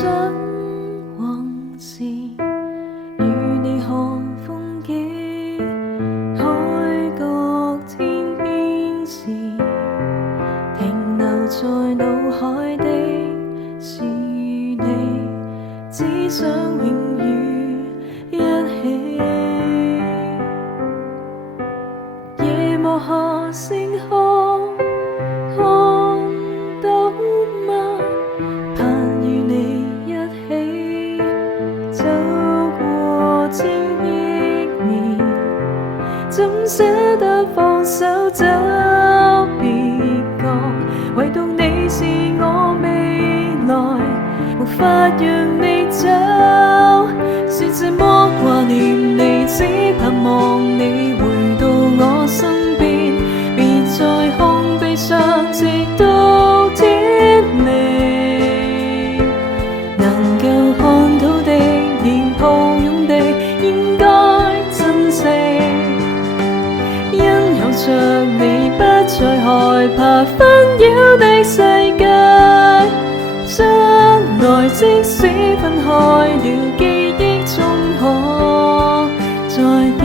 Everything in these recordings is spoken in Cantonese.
想往事，與你看風景，海角天邊時，停留在腦海的是你，只想永遠一起。夜幕下星空看到嗎？盼與你一起走過千億年，怎捨得放手走別個？唯獨你是我未來，無法讓你走。是這麼掛念你，只盼望你回到我身邊，別再空悲傷，直到天明。能夠看到的，連抱擁的，應該珍惜。因有着你，不再害怕紛擾的世界。將來即使分開了，記憶終可再見。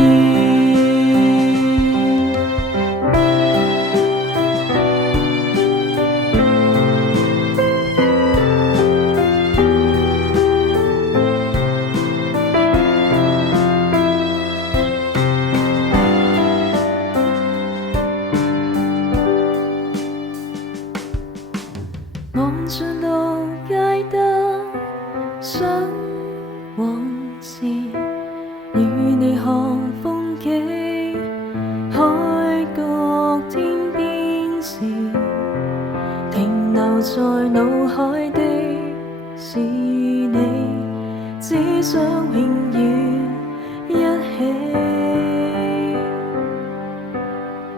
望着路街燈，想往事，與你看風景，海角天邊時，停留在腦海的是你，只想永遠一起。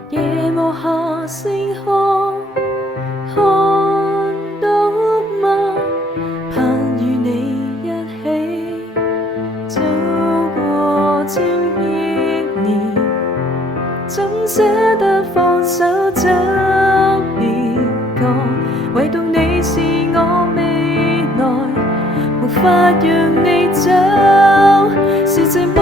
夜幕下星空看到嗎？盼與你一起走過千億年，怎捨得放手走別個？唯獨你是我未來，無法讓你走。是這麼